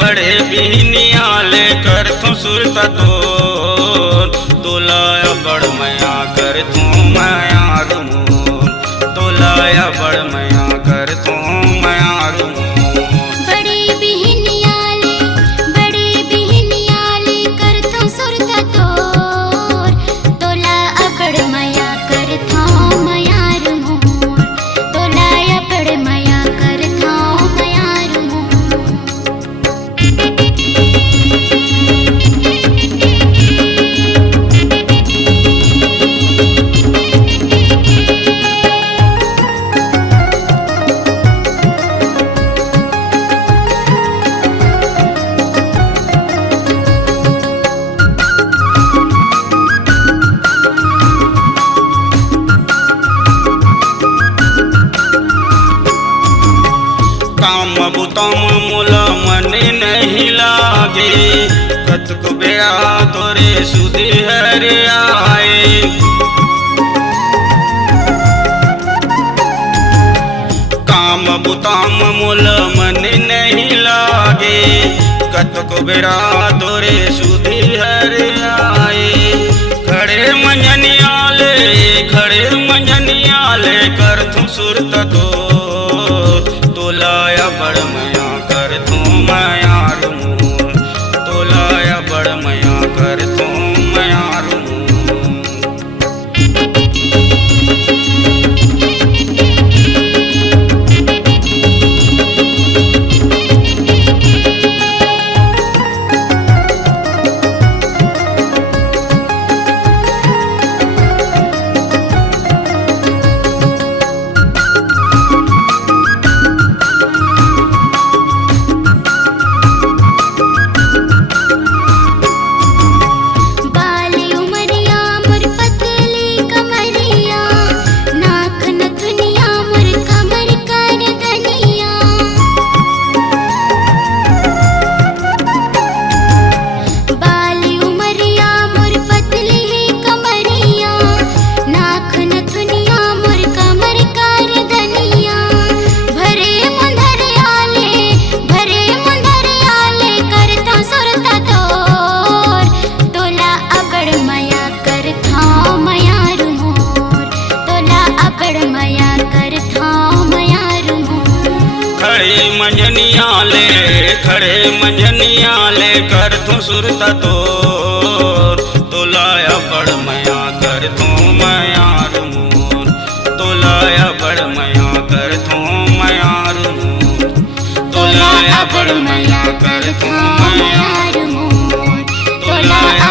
बड़े बिहनियाले कर तू सुरता तोलाया बड़ मया कर तू मया रूमून तोलाया बड़ मया कर तू मया रूमून। बड़े बिहनियाले कर तू सुरता तोला बड़ मया कर तू मया रूमून तोलाया बड़ मया कर तू मया रूमून। काम बुतम मूल मन नहीं लागे कतक बेड़ा तोरे सुधी हर आए। काम बुतम मूल मन नहीं लागे कतक बेड़ा तोरे सुधी हर आए। खड़े मंजनियाले कर तू सुरत तोलाया बड़ मया कर तू मया रूमून तोलाया बड़ मया कर तू मया रूमून। खड़े मंजनियाले कर तू सुरता तोलाया बड़ मया कर तू मया रूमून तोलाया बड़ मया कर तू मया रूमून तोलाया बड़ मया कर तू मया रूमून तोलाया